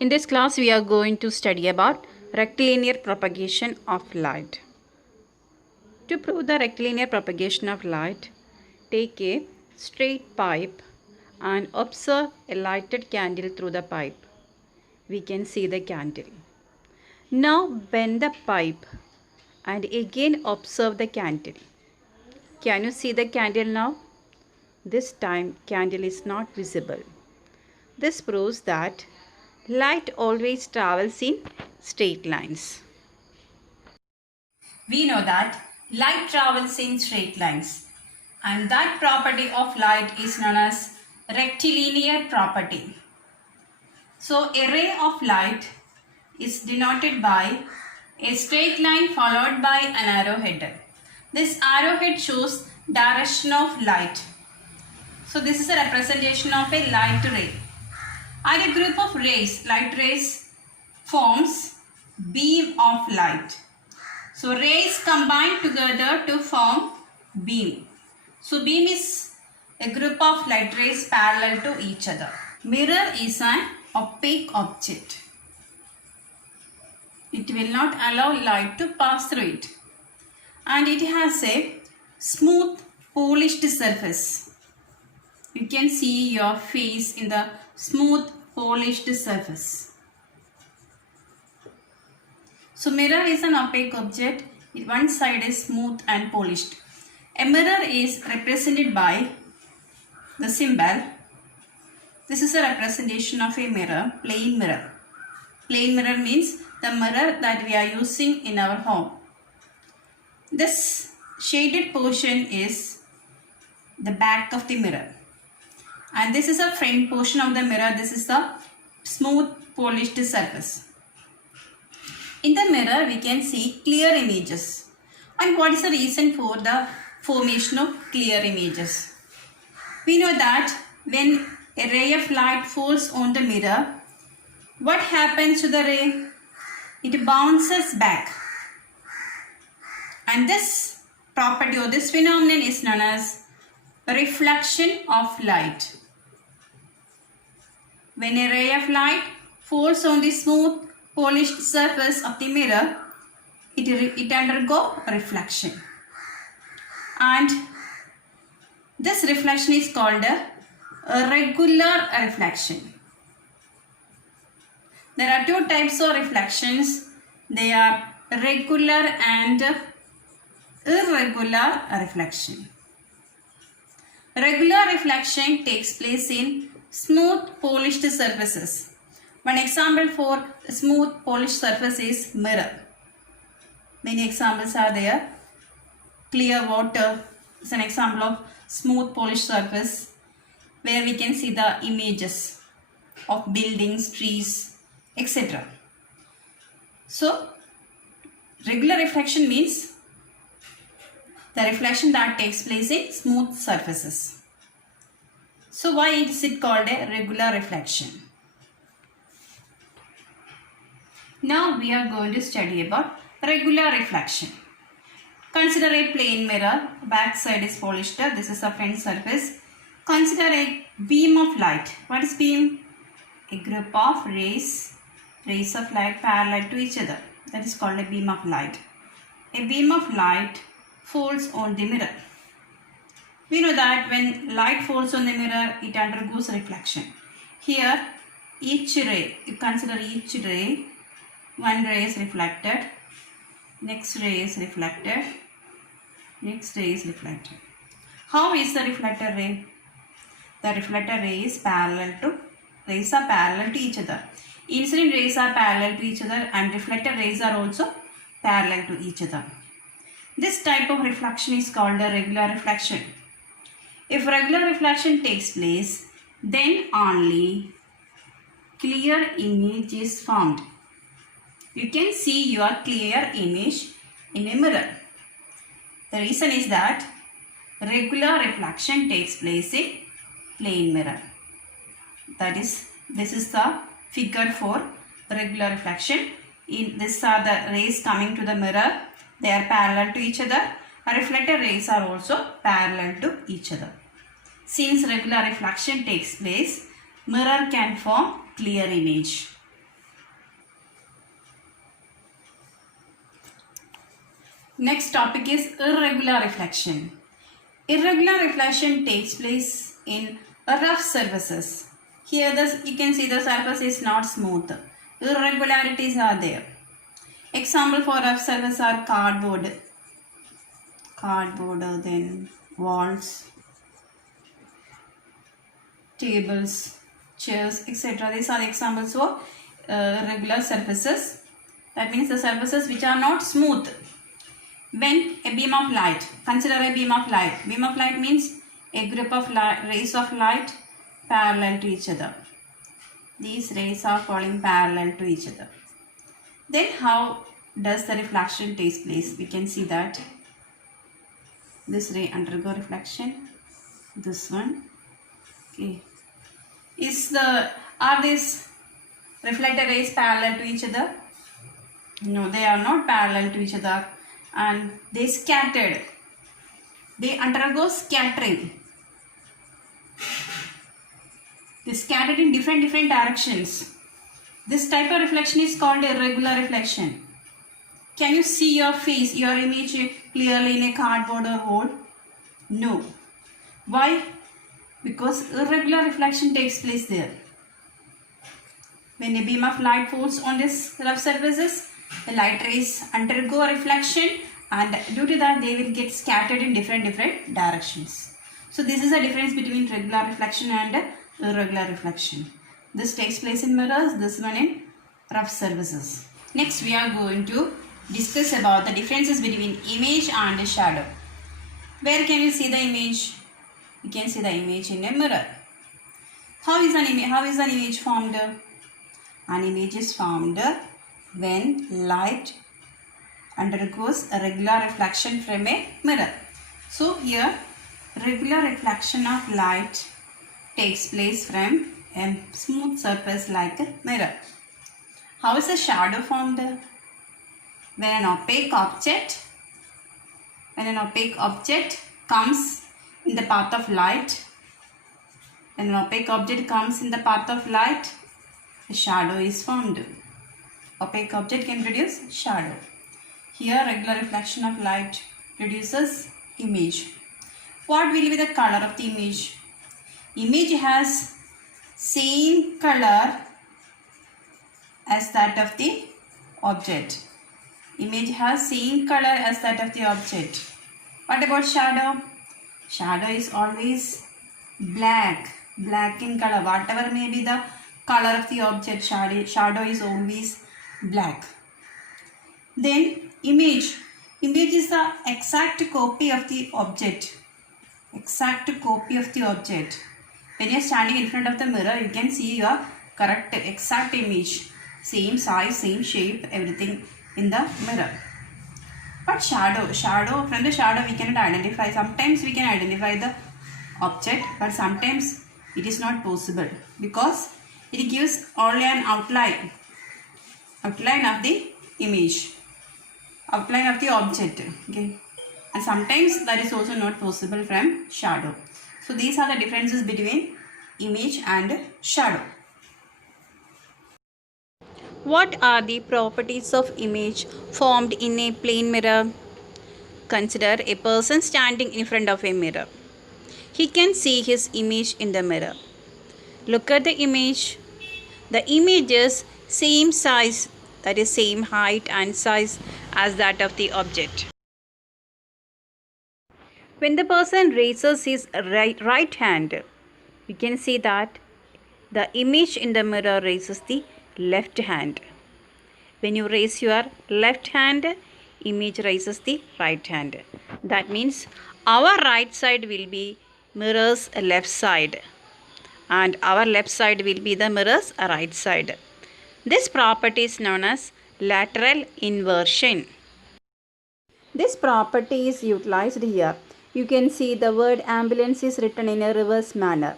In this class, we are going to study about rectilinear propagation of light. To prove the rectilinear propagation of light, take a straight pipe and observe a lighted candle through the pipe. We can see the candle. Now bend the pipe and again observe the candle. Can you see the candle now? This time candle is not visible. This proves that light always travels in straight lines. We know that light travels in straight lines, and that property of light is known as rectilinear property. So a ray of light is denoted by a straight line followed by an arrowhead. This arrowhead shows direction of light. So this is a representation of a light ray. And a group of rays, light rays, forms beam of light. So rays combine together to form beam. So beam is a group of light rays parallel to each other. Mirror is an opaque object. It will not allow light to pass through it. And it has a smooth polished surface. You can see your face in the smooth polished surface. So mirror is an opaque object. One side is smooth and polished. A mirror is represented by the symbol. This is a representation of a mirror, plain mirror. Plain mirror means the mirror that we are using in our home. This shaded portion is the back of the mirror. And this is a front portion of the mirror. This is the smooth polished surface. In the mirror, we can see clear images. And what is the reason for the formation of clear images? We know that when a ray of light falls on the mirror, what happens to the ray? It bounces back. And this property or this phenomenon is known as reflection of light. When a ray of light falls on the smooth polished surface of the mirror, it undergoes reflection. And this reflection is called a regular reflection. There are two types of reflections. They are regular and irregular reflection. Regular reflection takes place in smooth polished surfaces. One example for smooth polished surface is mirror. Many examples are there. Clear water is an example of smooth polished surface where we can see the images of buildings, trees, etc. So, regular reflection means the reflection that takes place in smooth surfaces. So, why is it called a regular reflection? Now, we are going to study about regular reflection. Consider a plain mirror. Back side is polished. This is the front surface. Consider a beam of light. What is beam? A group of rays of light parallel to each other. That is called a beam of light. A beam of light falls on the mirror. We know that when light falls on the mirror, it undergoes reflection. Here, each ray, you consider each ray. One ray is reflected, next ray is reflected, next ray is reflected. How is the reflector ray? The reflector ray is rays are parallel to each other. Incident rays are parallel to each other and reflector rays are also parallel to each other. This type of reflection is called a regular reflection. If regular reflection takes place, then only clear image is formed. You can see your clear image in a mirror. The reason is that regular reflection takes place in plain mirror. That is, this is the figure for regular reflection. These are the rays coming to the mirror. They are parallel to each other. Reflected rays are also parallel to each other. Since regular reflection takes place, mirror can form clear image. Next topic is irregular reflection. Irregular reflection takes place in rough surfaces. Here you can see the surface is not smooth. Irregularities are there. Example for rough surface are cardboard, then walls, tables, chairs, etc. These are examples of irregular surfaces. That means the surfaces which are not smooth. When a beam of light, consider a beam of light. Beam of light means a group of rays of light parallel to each other. These rays are falling parallel to each other. Then how does the reflection take place? We can see that this ray undergo reflection. This one. Okay. Are these reflected rays parallel to each other? No, they are not parallel to each other. And they scattered. They undergo scattering. They scattered in different directions. This type of reflection is called irregular reflection. Can you see your face, your image clearly in a cardboard or wall? No. Why? Because irregular reflection takes place there. When a beam of light falls on these rough surfaces, the light rays undergo reflection, and due to that they will get scattered in different directions. So this is the difference between regular reflection and irregular reflection. This takes place in mirrors, this one in rough surfaces. Next we are going to discuss about the differences between image and shadow. Where can you see the image? You can see the image in a mirror. How is an image formed? An image is formed when light undergoes a regular reflection from a mirror. So here regular reflection of light takes place from a smooth surface like a mirror. How is a shadow formed? When an opaque object comes in the path of light, a shadow is formed. Opaque object can produce shadow. Here regular reflection of light produces image. What will be the color of the image? Image has same color as that of the object. Image has same color as that of the object. What about shadow? Shadow is always black in color. Whatever may be the color of the object, shadow is always black. Then image is the exact copy of the object. When you are standing in front of the mirror, you can see your correct exact image, same size, same shape, everything in the mirror. But shadow, from the shadow we cannot identify. Sometimes we can identify the object, but sometimes it is not possible because it gives only an outline of the image, outline of the object. Okay, and sometimes that is also not possible from shadow. So these are the differences between image and shadow. What are the properties of image formed in a plane mirror? Consider a person standing in front of a mirror. He can see his image in the mirror. Look at the image. The image is same size, that is same height and size as that of the object. When the person raises his right hand, you can see that the image in the mirror raises the left hand. When you raise your left hand, image raises the right hand. That means our right side will be mirror's left side and our left side will be the mirror's right side. This property is known as lateral inversion. This property is utilized here. You can see the word ambulance is written in a reverse manner.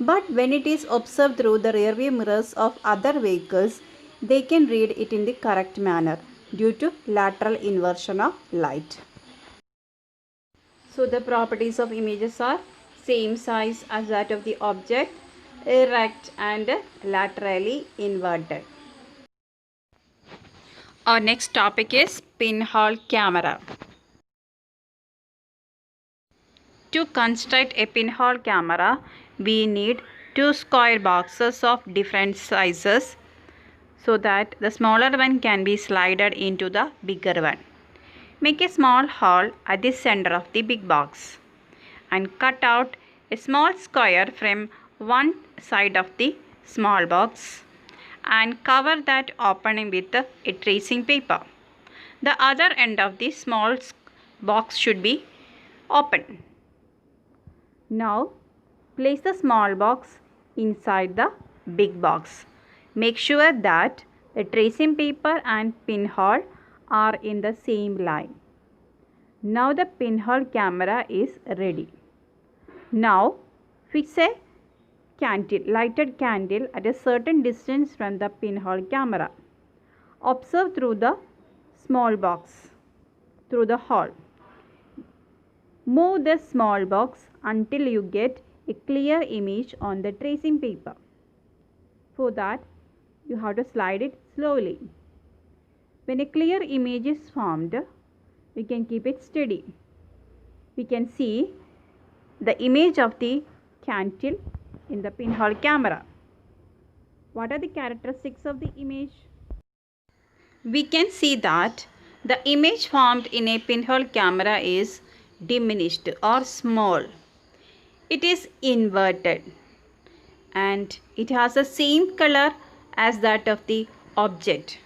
But when it is observed through the rearview mirrors of other vehicles, they can read it in the correct manner due to lateral inversion of light. So the properties of images are same size as that of the object, erect and laterally inverted. Our next topic is pinhole camera. To construct a pinhole camera, we need two square boxes of different sizes so that the smaller one can be slided into the bigger one. Make a small hole at the center of the big box and cut out a small square from one side of the small box and cover that opening with a tracing paper. The other end of the small box should be open. Now place the small box inside the big box. Make sure that the tracing paper and pinhole are in the same line. Now the pinhole camera is ready. Now fix a lighted candle at a certain distance from the pinhole camera. Observe through the small box, through the hole. Move the small box until you get a clear image on the tracing paper. For that, you have to slide it slowly. When a clear image is formed, we can keep it steady. We can see the image of the candle in the pinhole camera. What are the characteristics of the image? We can see that the image formed in a pinhole camera is diminished or small. It is inverted and it has the same color as that of the object.